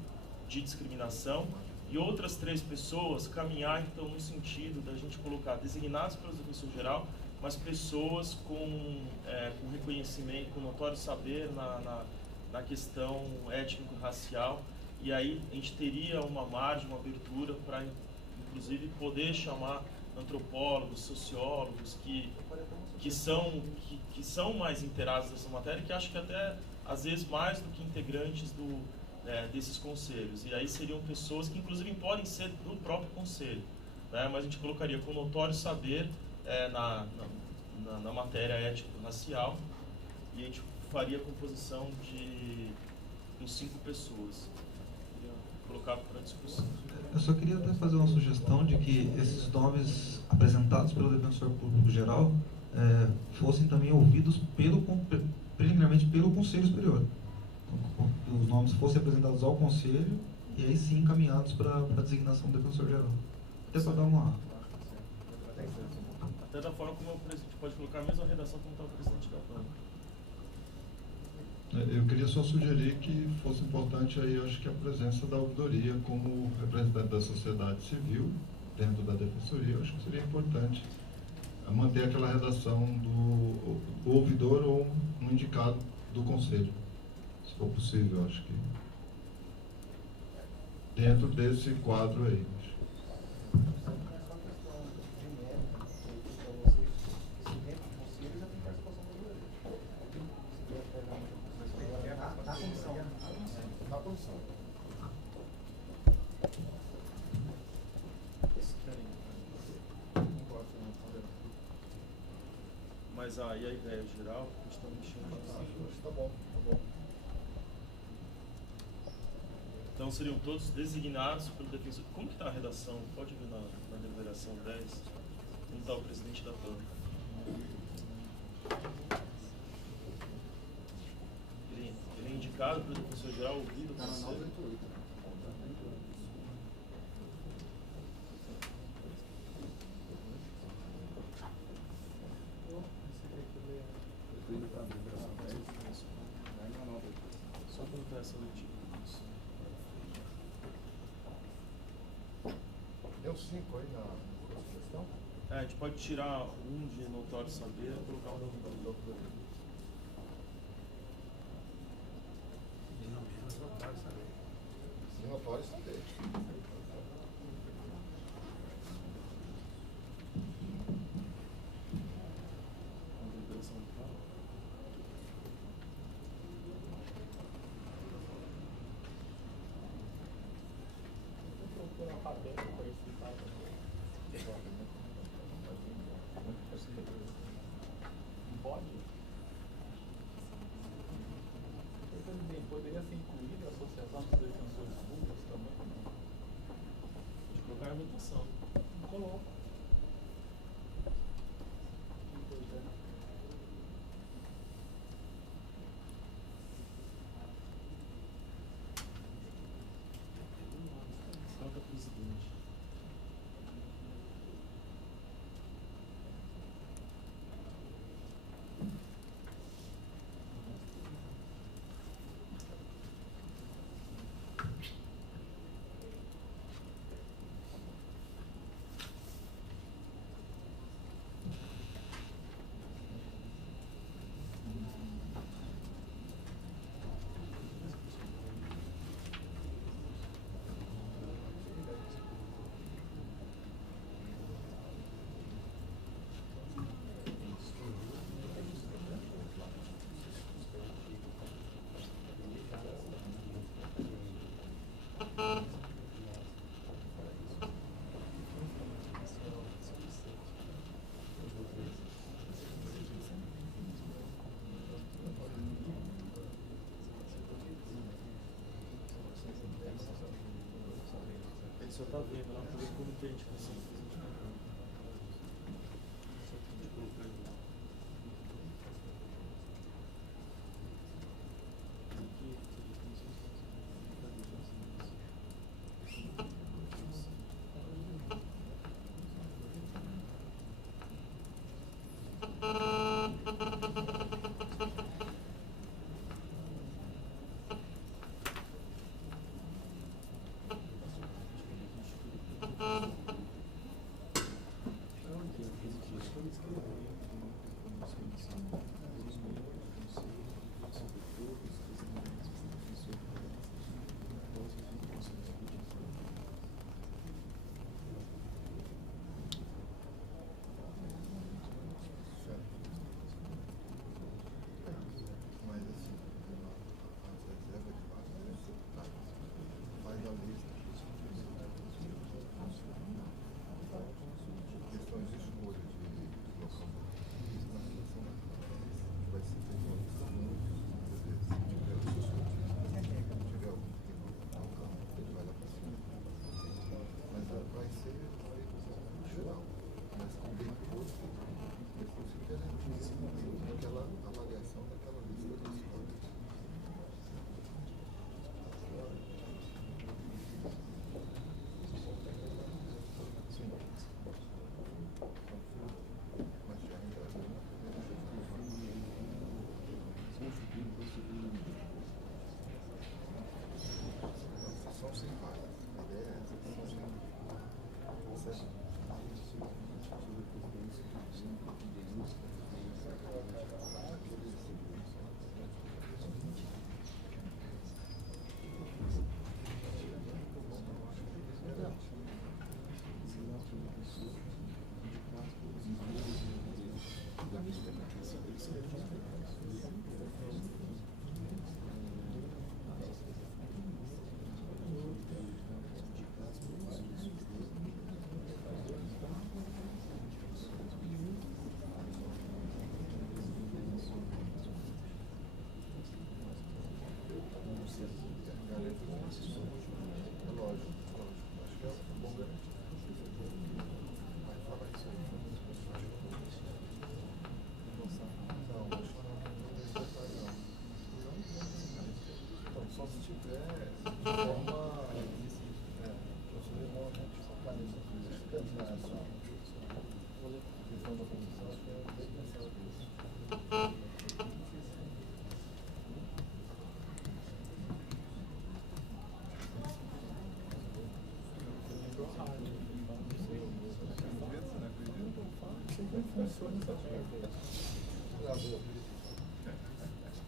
de discriminação, e outras 3 pessoas caminhar então no sentido da gente colocar designados pelo defensor geral, mas pessoas com reconhecimento, com notório saber na questão étnico-racial, e aí a gente teria uma margem, uma abertura para inclusive poder chamar antropólogos, sociólogos que são mais inteirados nessa matéria, que acho que até às vezes mais do que integrantes desses conselhos. E aí seriam pessoas que inclusive podem ser do próprio conselho, né? Mas a gente colocaria com notório saber na matéria étnico-racial, e a gente faria a composição com 5 pessoas. Queria colocar para discussão. Eu só queria até fazer uma sugestão de que esses nomes apresentados pelo defensor público geral fossem também ouvidos preliminarmente pelo Conselho Superior. Então, que os nomes fossem apresentados ao Conselho e aí sim encaminhados para a designação do defensor geral. Até para dar uma... Até da forma como o presidente pode colocar a mesma redação como está o presidente da banca. Eu queria só sugerir que fosse importante aí, acho que a presença da ouvidoria como representante da sociedade civil dentro da defensoria. Eu acho que seria importante manter aquela redação do ouvidor ou um indicado do conselho, se for possível. Acho que dentro desse quadro aí. Na comissão. Mas aí a ideia geral, a gente está mexendo. Tá bom, tá bom. Então seriam todos designados pelo defensor. Como que está a redação? Pode ver na deliberação 10, como está o presidente da banca. Ele é indicado pelo defensor geral, ouvido pelo conselho. Só colocar essa leitura. Deu 5 aí na sugestão? a gente pode tirar um de notório saber e colocar um de doutor. Menos notório saber. De notório saber. Poderia ser incluída a Associação dos Defensores Públicos também? De colocar a argumentação. Coloco. Coloca presidente. Você está vendo lá para ver como que a gente consegue fazer.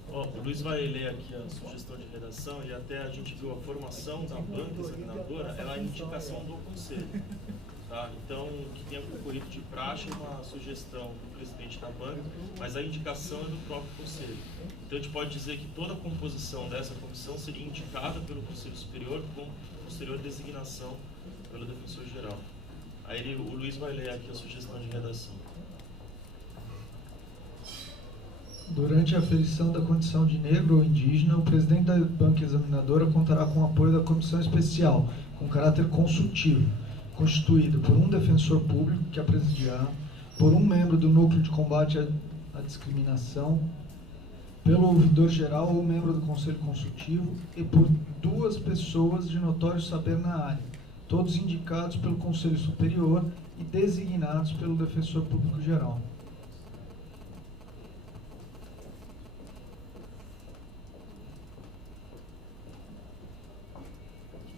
O Luiz vai ler aqui a sugestão de redação e até a gente viu a formação da banca examinadora, ela é a indicação do conselho. Tá? Então, o que tem ocorrido de praxe é uma sugestão do presidente da banca, mas a indicação é do próprio conselho. Então, a gente pode dizer que toda a composição dessa comissão seria indicada pelo Conselho Superior com posterior designação pelo defensor geral. Aí o Luiz vai ler aqui a sugestão de redação. Durante a aferição da condição de negro ou indígena, o presidente da banca examinadora contará com o apoio da comissão especial, com caráter consultivo, constituída por um defensor público que a presidirá, por um membro do núcleo de combate à discriminação, pelo ouvidor geral ou membro do conselho consultivo e por 2 pessoas de notório saber na área, todos indicados pelo conselho superior e designados pelo defensor público geral.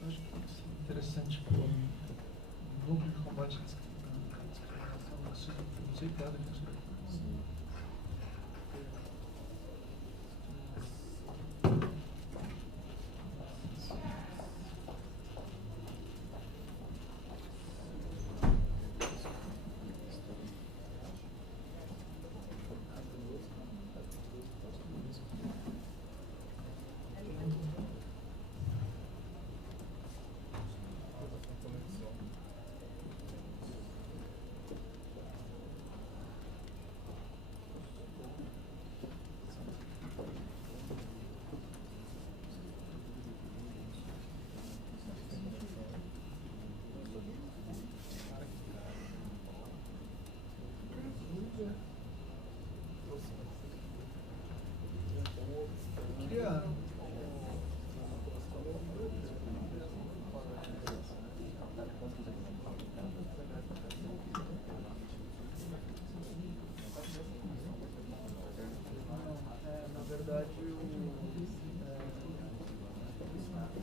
Acho que é interessante pôr um núcleo de combate à discriminação, não sei cada defensor.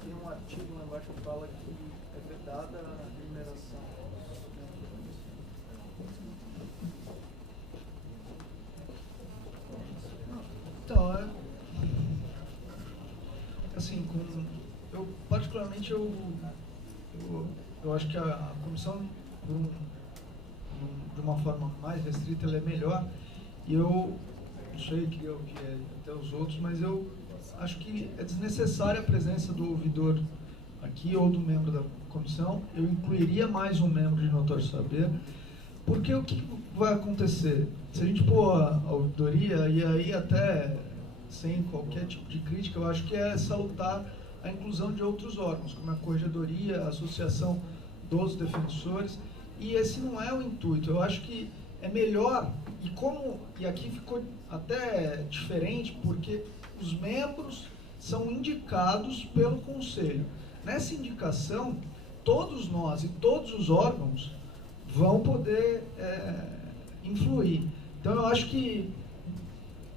Tem um artigo lá embaixo que fala que é vedada a remuneração. Então, assim, eu particularmente eu acho que a comissão, de uma forma mais restrita, ela é melhor. E eu não sei, queria ouvir até os outros, mas eu acho que é desnecessária a presença do ouvidor aqui ou do membro da comissão. Eu incluiria mais um membro de notório saber, porque o que vai acontecer? Se a gente pôr a ouvidoria, e aí até sem qualquer tipo de crítica, eu acho que é salutar a inclusão de outros órgãos, como a corregedoria, a associação dos defensores, e esse não é o intuito. Eu acho que é melhor, e aqui ficou até diferente, porque os membros são indicados pelo Conselho. Nessa indicação, todos nós e todos os órgãos vão poder influir. Então, eu acho que,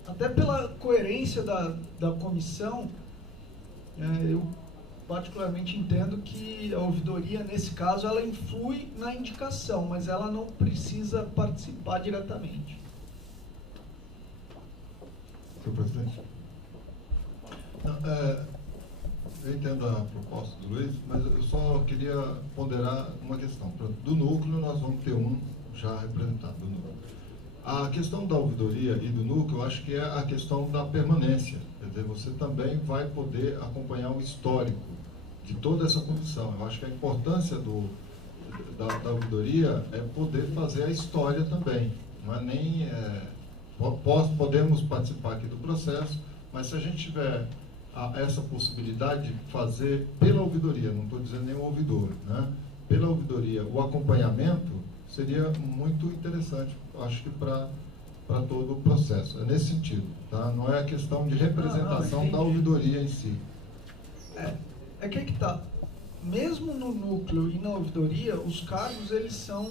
até pela coerência da comissão, eu particularmente entendo que a ouvidoria, nesse caso, ela influi na indicação, mas ela não precisa participar diretamente. Senhor presidente. Não, eu entendo a proposta do Luiz, mas eu só queria ponderar uma questão. Do núcleo, nós vamos ter um já representado do núcleo. A questão da ouvidoria e do núcleo, eu acho que é a questão da permanência. Quer dizer, você também vai poder acompanhar o histórico de toda essa comissão. Eu acho que a importância da ouvidoria é poder fazer a história também. Não é nem... podemos participar aqui do processo, mas se a gente tiver essa possibilidade de fazer pela ouvidoria, não estou dizendo nem o ouvidor, né? Pela ouvidoria, o acompanhamento seria muito interessante, acho que para todo o processo. É nesse sentido, tá? Não é a questão de representação da ouvidoria em si. É que está. Mesmo no núcleo e na ouvidoria, os cargos eles são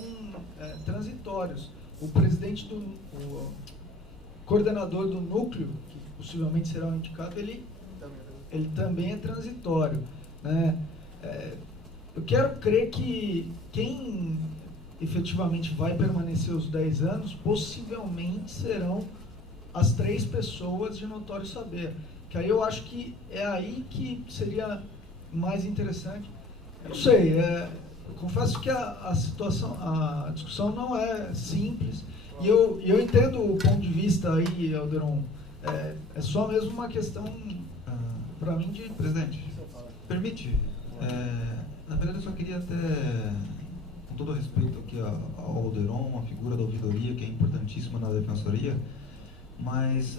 transitórios. O presidente o coordenador do núcleo, que possivelmente será o indicado, ele também é transitório, né? Eu quero crer que quem efetivamente vai permanecer os 10 anos, possivelmente serão as 3 pessoas de notório saber. Que aí eu acho que é aí que seria mais interessante. Eu não sei, eu confesso que a discussão não é simples, e eu entendo o ponto de vista aí, Alderon, é só mesmo uma questão, para mim, de... Presidente, permite, na verdade eu só queria até, com todo respeito aqui ao Alderon, a figura da ouvidoria, que é importantíssima na defensoria, mas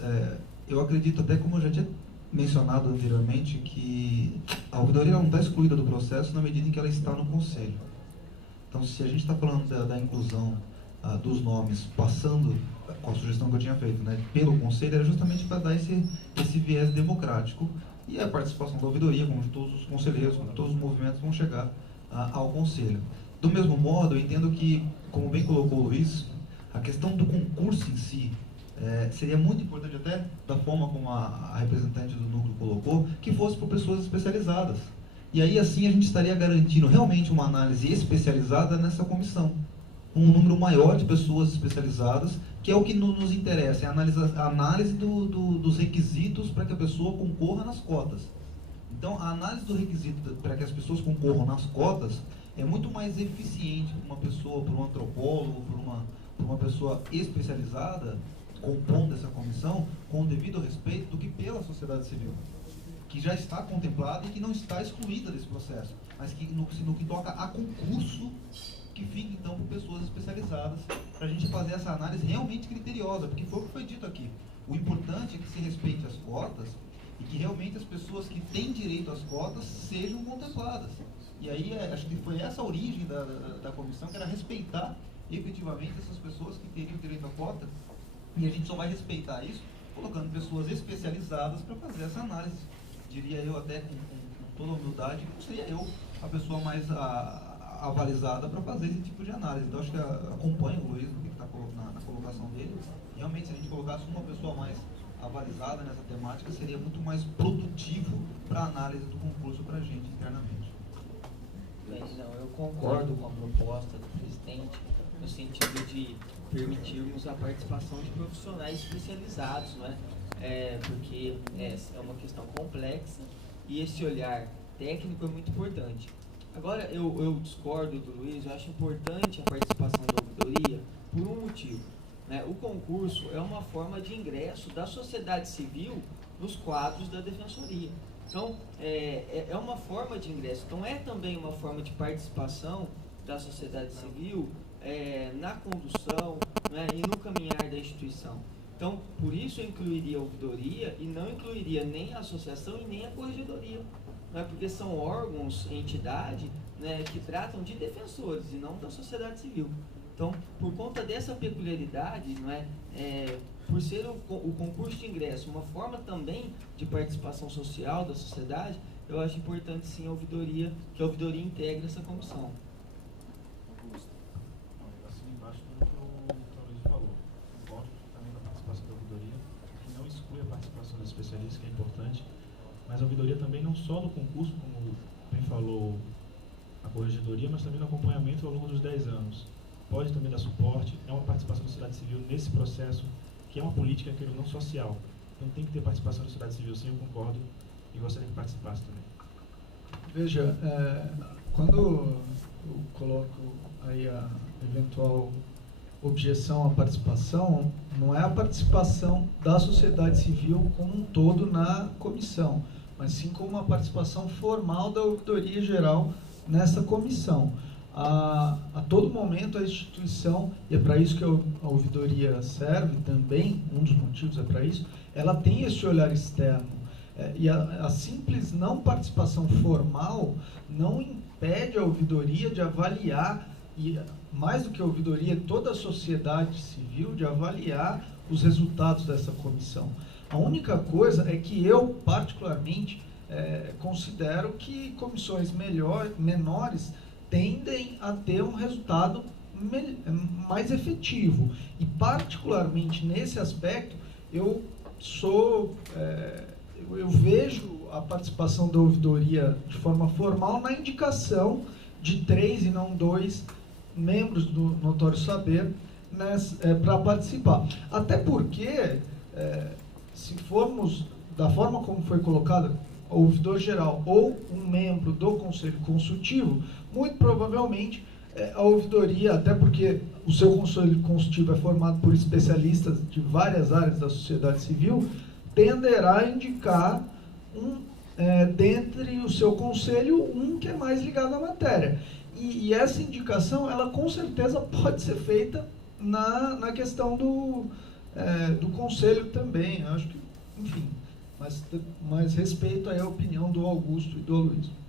eu acredito, até como eu já tinha mencionado anteriormente, que a ouvidoria não está excluída do processo na medida em que ela está no Conselho. Então, se a gente está falando da inclusão dos nomes, passando com a sugestão que eu tinha feito, né, pelo Conselho, era justamente para dar esse viés democrático, e a participação da ouvidoria, como de todos os conselheiros, como todos os movimentos, vão chegar ao Conselho. Do mesmo modo, eu entendo que, como bem colocou o Luiz, a questão do concurso em si, seria muito importante, até da forma como a representante do núcleo colocou, que fosse por pessoas especializadas. E aí, assim, a gente estaria garantindo realmente uma análise especializada nessa comissão. Um número maior de pessoas especializadas, que é o que nos interessa, é a análise dos requisitos para que a pessoa concorra nas cotas. Então, a análise do requisito para que as pessoas concorram nas cotas é muito mais eficiente para uma pessoa, para um antropólogo, para uma pessoa especializada, compondo essa comissão, com o devido respeito, do que pela sociedade civil, que já está contemplada e que não está excluída desse processo, mas que no que toca a concurso, que fica então por pessoas especializadas, para a gente fazer essa análise realmente criteriosa, porque foi o que foi dito aqui. O importante é que se respeite as cotas e que realmente as pessoas que têm direito às cotas sejam contempladas. E aí, acho que foi essa a origem da comissão, que era respeitar efetivamente essas pessoas que teriam direito à cota. E a gente só vai respeitar isso colocando pessoas especializadas para fazer essa análise. Diria eu, até com toda humildade, que não seria eu a pessoa mais avalizada para fazer esse tipo de análise. Então, acho que acompanho o Luiz no que está na colocação dele. Realmente, se a gente colocasse uma pessoa mais avalizada nessa temática, seria muito mais produtivo para a análise do concurso para a gente internamente. Bem, não, eu concordo com a proposta do presidente, no sentido de permitirmos a participação de profissionais especializados, não é? Porque é uma questão complexa e esse olhar técnico é muito importante. Agora, eu discordo do Luiz, eu acho importante a participação da ouvidoria por um motivo, né? O concurso é uma forma de ingresso da sociedade civil nos quadros da defensoria. Então, é uma forma de ingresso. Então, é também uma forma de participação da sociedade civil na condução, né, e no caminhar da instituição. Então, por isso eu incluiria a ouvidoria e não incluiria nem a associação e nem a corregedoria, né, porque são órgãos, entidade, né, que tratam de defensores e não da sociedade civil. Então, por conta dessa peculiaridade, não é, por ser o concurso de ingresso uma forma também de participação social da sociedade, eu acho importante sim que a ouvidoria integre essa comissão. Assim, embaixo do que o Luiz falou, concordo também da participação da ouvidoria, que não exclui a participação dos especialistas, que é importante, mas a ouvidoria também não só no concurso, como bem falou a corregedoria, mas também no acompanhamento ao longo dos 10 anos. Pode também dar suporte, é uma participação da sociedade civil nesse processo, que é uma política, queira não, social. Então tem que ter participação da sociedade civil, sim, eu concordo, e gostaria que participasse também. Veja, quando eu coloco aí a eventual objeção à participação, não é a participação da sociedade civil como um todo na comissão, mas sim como uma participação formal da ouvidoria geral nessa comissão. A todo momento a instituição, e é para isso que a ouvidoria serve também, um dos motivos é para isso, ela tem esse olhar externo. E a simples não participação formal não impede a ouvidoria de avaliar, e mais do que a ouvidoria, toda a sociedade civil, de avaliar os resultados dessa comissão. A única coisa é que eu, particularmente, considero que comissões menores tendem a ter um resultado mais efetivo. E, particularmente nesse aspecto, eu vejo a participação da ouvidoria de forma formal na indicação de 3 e não 2 membros do Notório Saber para participar. Até porque, se formos da forma como foi colocada, o ouvidor geral ou um membro do Conselho Consultivo, muito provavelmente a ouvidoria, até porque o seu Conselho Consultivo é formado por especialistas de várias áreas da sociedade civil, tenderá a indicar dentre o seu conselho um que é mais ligado à matéria. E essa indicação, ela com certeza pode ser feita na questão do conselho também. Acho que, enfim, mas respeito aí a opinião do Augusto e do Aloysio.